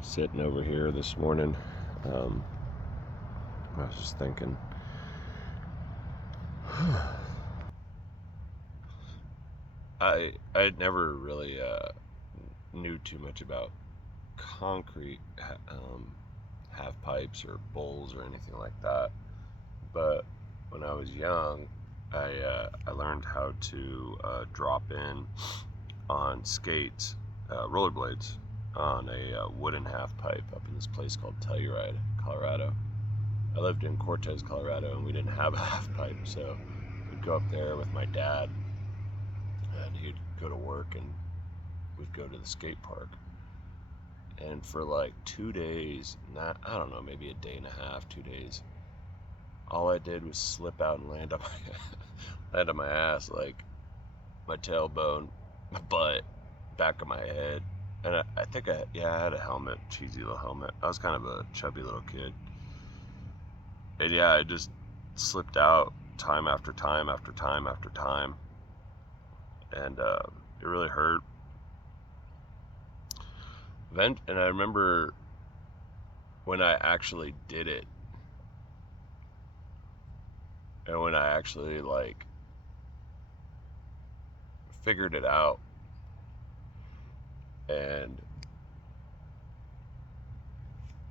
Sitting over here this morning. Um, I was just thinking, I never really knew too much about concrete half pipes or bowls or anything like that. But when I was young, I learned how to drop in on skates, rollerblades, on a wooden half pipe up in this place called Telluride, Colorado. I lived in Cortez, Colorado, and we didn't have a half pipe, so we'd go up there with my dad, and he'd go to work, and we'd go to the skate park. And for like 2 days, I don't know, maybe a day and a half, 2 days, all I did was slip out and land on my land on my ass, like my tailbone, my butt, back of my head, and I think I had a helmet, cheesy little helmet. I was kind of a chubby little kid, and yeah, I just slipped out time after time after time after time, and it really hurt. And I remember when I actually did it, and when I actually like figured it out, and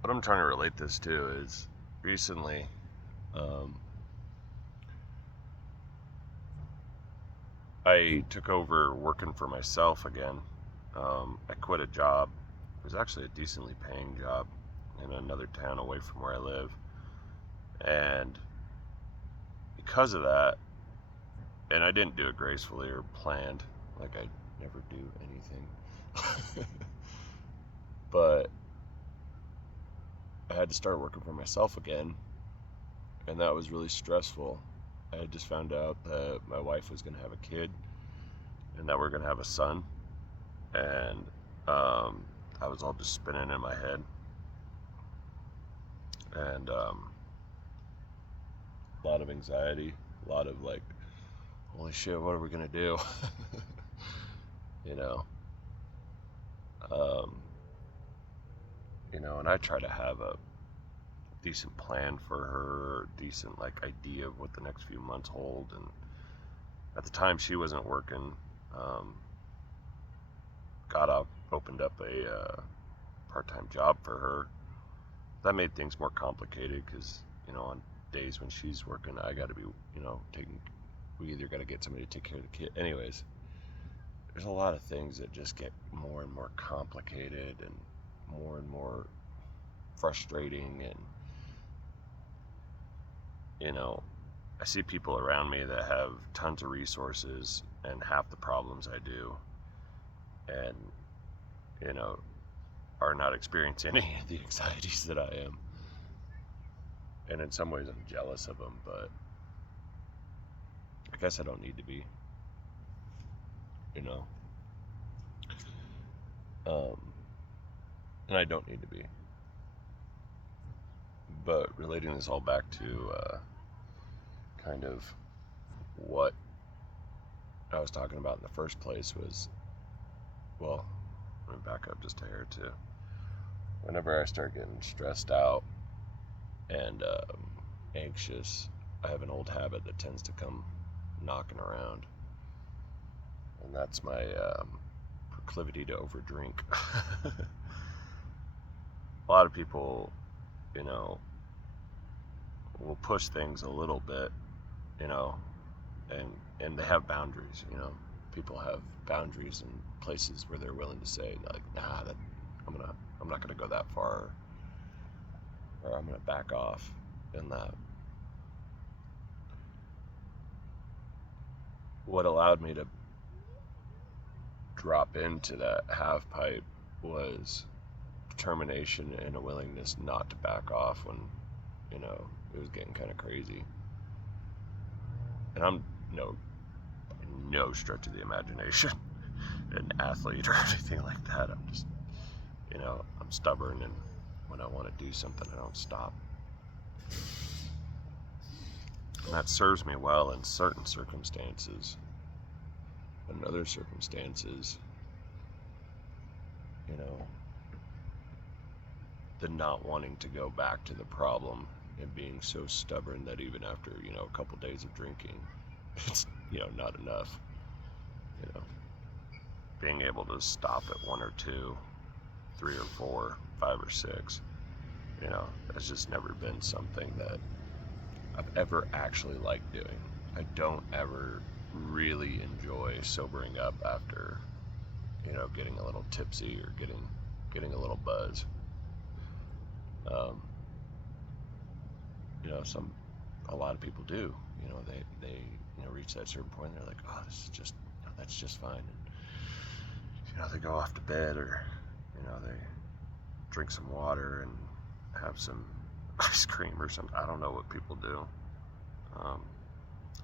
what I'm trying to relate this to is recently, um, I took over working for myself again. I quit a job. It was actually a decently paying job in another town away from where I live. And because of that, and I didn't do it gracefully or planned, like I never do anything. But I had to start working for myself again, and that was really stressful. I had just found out that my wife was going to have a kid and that we're going to have a son, and I was all just spinning in my head, and a lot of anxiety, a lot of like, holy shit, what are we going to do? you know, um, and I try to have a decent plan for her, decent like idea of what the next few months hold. And at the time, she wasn't working. Um, got up, opened up a part-time job for her. That made things more complicated because on days when she's working, I got to be taking. We either got to get somebody to take care of the kid. Anyways, there's a lot of things that just get more and more complicated and more frustrating, and I see people around me that have tons of resources and half the problems I do, and you know are not experiencing any of the anxieties that I am. And in some ways I'm jealous of them, but I guess I don't need to be, you know um, and I don't need to be. But relating this all back to kind of what I was talking about in the first place was, well, let me back up just a hair too. Whenever I start getting stressed out and anxious, I have an old habit that tends to come knocking around, and that's my proclivity to overdrink. A lot of people, you know, will push things a little bit, you know, and they have boundaries. People have boundaries in places where they're willing to say like, nah, that I'm not gonna go that far, or I'm gonna back off in that. What allowed me to drop into that half pipe was determination and a willingness not to back off when it was getting kind of crazy. And I'm no stretch of the imagination an athlete or anything like that. I'm just I'm stubborn, and when I want to do something, I don't stop. And that serves me well in certain circumstances. But in other circumstances, you know, the not wanting to go back to the problem and being so stubborn that even after, a couple days of drinking, it's, not enough. You know, being able to stop at 1 or 2, 3 or 4, 5 or 6, that's just never been something that I've ever actually liked doing. I don't ever really enjoy sobering up after, getting a little tipsy or getting a little buzz. A lot of people do. They reach that certain point. And they're like, oh, this is just, that's just fine. And they go off to bed, or they drink some water and have some ice cream or something. I don't know what people do.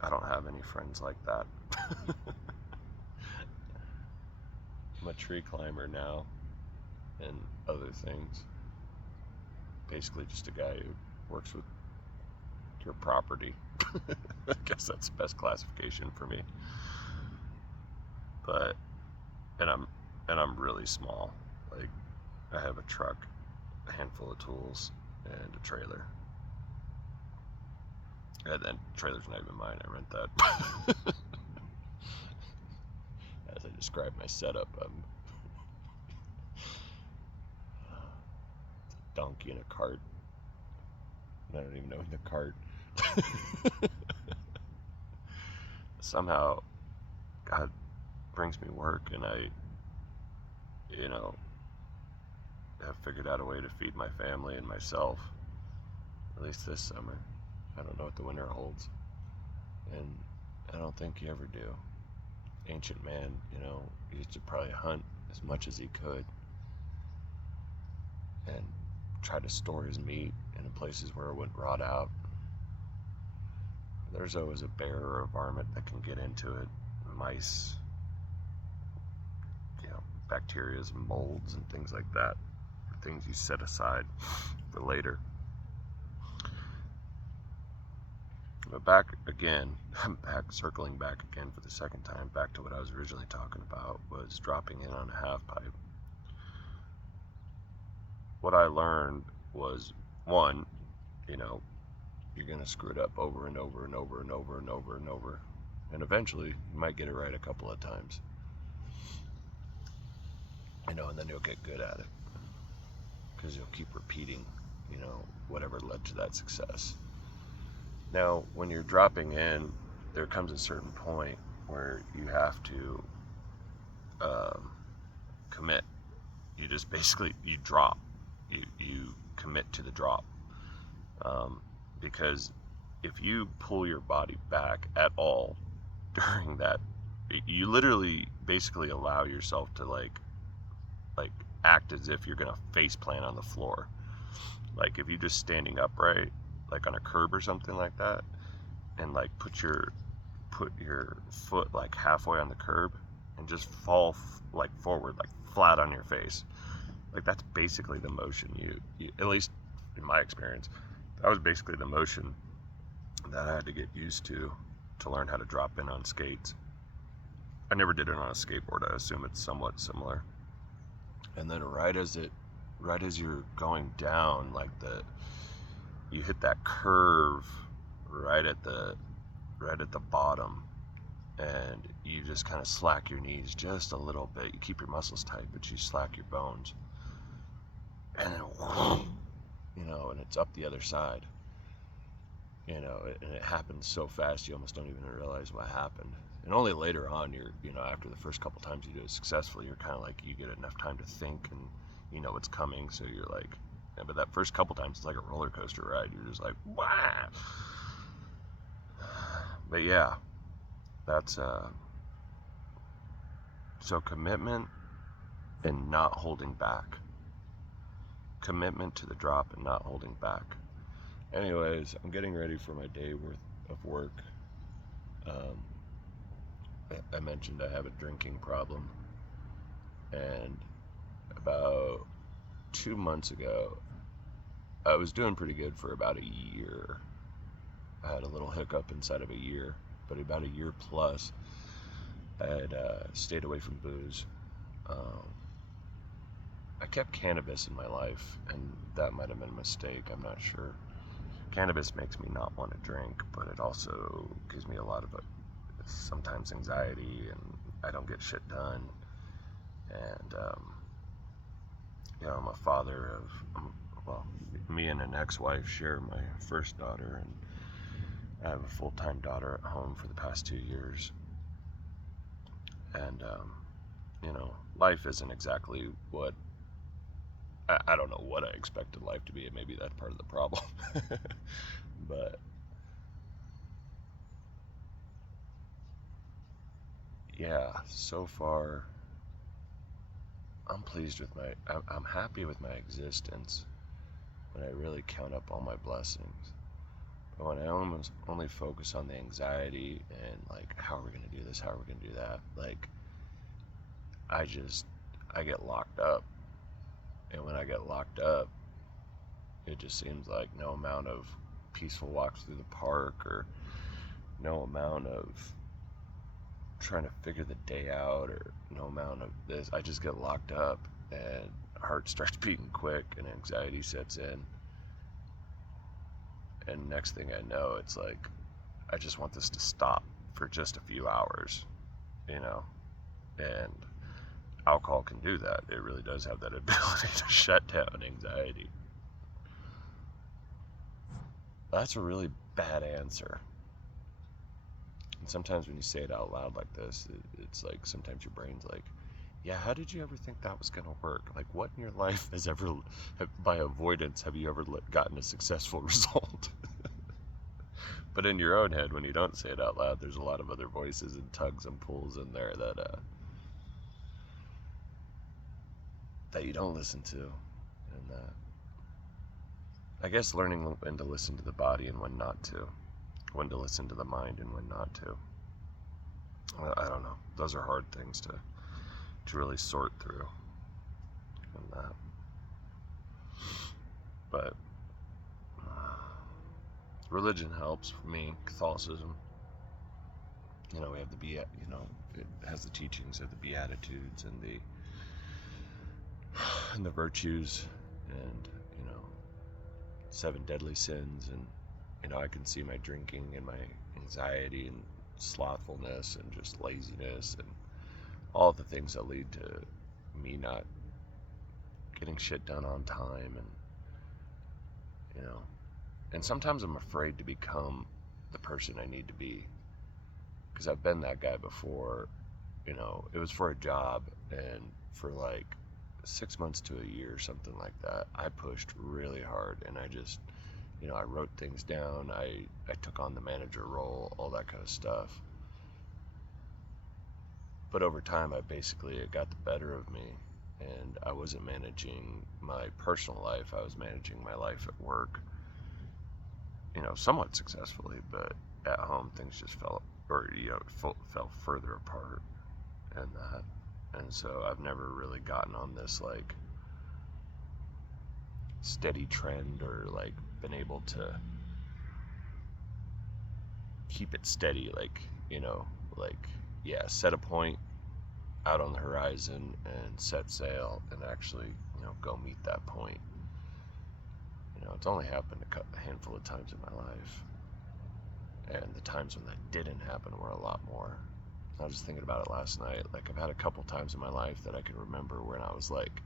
I don't have any friends like that. I'm a tree climber now and other things. Basically just a guy who works with your property. I guess that's the best classification for me. But and I'm really small. Like, I have a truck, a handful of tools, and a trailer. And then trailer's not even mine, I rent that. As I describe my setup, I'm a donkey in a cart. I don't even know in the cart. Somehow God brings me work, and I have figured out a way to feed my family and myself, at least this summer. I don't know what the winter holds, and I don't think you ever do. Ancient man, he used to probably hunt as much as he could and try to store his meat in places where it wouldn't rot out. There's always a bear or a varmint that can get into it. Mice, bacteria and molds and things like that. Things you set aside for later. But back again, circling back again for the second time, back to what I was originally talking about, was dropping in on a half pipe. What I learned was, one, you're going to screw it up over and over and over and over and over and over. And eventually, you might get it right a couple of times. And then you'll get good at it. Because you'll keep repeating, whatever led to that success. Now, when you're dropping in, there comes a certain point where you have to commit. You just basically, you drop. You commit to the drop. Because if you pull your body back at all during that, you literally basically allow yourself to like act as if you're gonna face plant on the floor. Like, if you're just standing upright, like on a curb or something like that, and like put your foot like halfway on the curb and just fall like forward, like flat on your face. Like, that's basically the motion you at least in my experience, that was basically the motion that I had to get used to learn how to drop in on skates. I never did it on a skateboard. I assume it's somewhat similar. And then right as you're going down, like you hit that curve right at the bottom, and you just kind of slack your knees just a little bit. You keep your muscles tight, but you slack your bones, and then and it's up the other side. And it happens so fast you almost don't even realize what happened. And only later on, you're after the first couple times you do it successfully, you're kind of like, you get enough time to think, and you know what's coming, so you're like, yeah, but that first couple times it's like a roller coaster ride. You're just like, wow. But yeah, that's so commitment and not holding back. Commitment to the drop and not holding back. Anyways, I'm getting ready for my day worth of work. I mentioned I have a drinking problem, and about 2 months ago, I was doing pretty good for about a year. I had a little hiccup inside of a year, but about a year plus, I had stayed away from booze. I kept cannabis in my life, and that might have been a mistake. I'm not sure. Cannabis makes me not want to drink, but it also gives me a lot of sometimes anxiety, and I don't get shit done. And I'm a father of, well, me and an ex-wife share my first daughter, and I have a full-time daughter at home for the past 2 years. And life isn't exactly what I don't know what I expected life to be, and maybe that's part of the problem. But yeah, so far I'm pleased with I'm happy with my existence when I really count up all my blessings. But when I almost only focus on the anxiety and like, how are we gonna do this? How are we gonna do that? Like, I get locked up, and when I get locked up, it just seems like no amount of peaceful walks through the park, or no amount of trying to figure the day out, or no amount of this, I just get locked up, and heart starts beating quick, and anxiety sets in, and next thing I know, it's like I just want this to stop for just a few hours, you know. And alcohol can do that. It really does have that ability to shut down anxiety. That's a really bad answer. And sometimes when you say it out loud like this, it's like sometimes your brain's like, yeah, how did you ever think that was going to work? Like, what in your life has ever, by avoidance, have you ever gotten a successful result? But in your own head, when you don't say it out loud, there's a lot of other voices and tugs and pulls in there that you don't listen to. And I guess learning when to listen to the body and when not to, when to listen to the mind and when not to. I don't know. Those are hard things to really sort through. And that. But religion helps for me. Catholicism. We have it has the teachings of the Beatitudes and the virtues, and 7 deadly sins, and I can see my drinking and my anxiety and slothfulness and just laziness and all the things that lead to me not getting shit done on time, and sometimes I'm afraid to become the person I need to be, because I've been that guy before. It was for a job, and for like 6 months to a year, something like that, I pushed really hard, and I just, I wrote things down, I took on the manager role, all that kind of stuff. But over time, it got the better of me, and I wasn't managing my personal life, I was managing my life at work, somewhat successfully, but at home things just fell further apart, and so I've never really gotten on this like steady trend, or like been able to keep it steady, like, set a point out on the horizon and set sail and actually, go meet that point. It's only happened a handful of times in my life, and the times when that didn't happen were a lot more. I was just thinking about it last night. Like, I've had a couple times in my life that I can remember when I was like,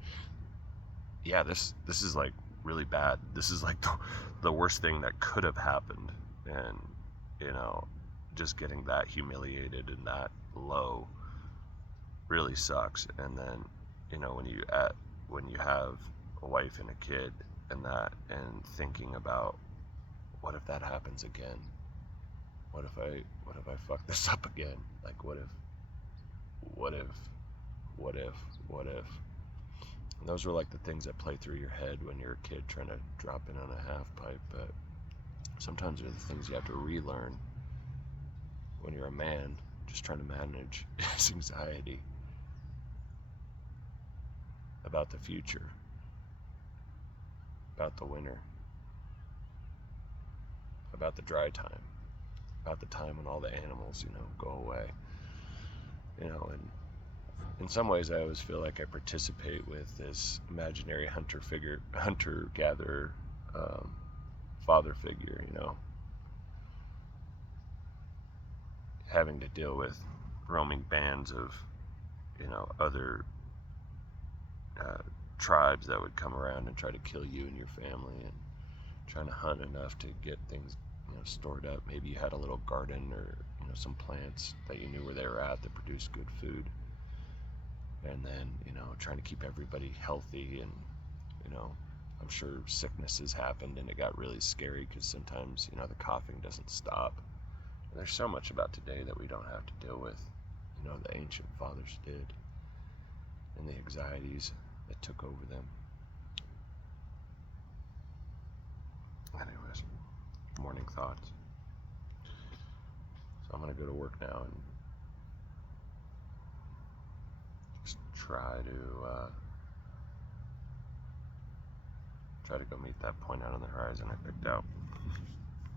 yeah, this is like really bad. This is like the worst thing that could have happened. And, just getting that humiliated and that low really sucks. And then, when you have a wife and a kid and thinking about, what if that happens again? What if I fuck this up again? Like, what if, what if, what if, what if? And those were like the things that play through your head when you're a kid trying to drop in on a half pipe. But sometimes they're the things you have to relearn when you're a man just trying to manage his anxiety about the future, about the winter, about the dry time, about the time when all the animals, go away, and in some ways, I always feel like I participate with this imaginary hunter-gatherer, um, father figure, having to deal with roaming bands of, other uh, tribes that would come around and try to kill you and your family, and trying to hunt enough to get things, stored up. Maybe you had a little garden or, some plants that you knew where they were at that produced good food. And then, trying to keep everybody healthy, and, I'm sure sicknesses happened and it got really scary because sometimes, the coughing doesn't stop. And there's so much about today that we don't have to deal with, the ancient fathers did, and the anxieties that took over them. Anyways, morning thoughts. So I'm going to go to work now and just try to go meet that point out on the horizon I picked out.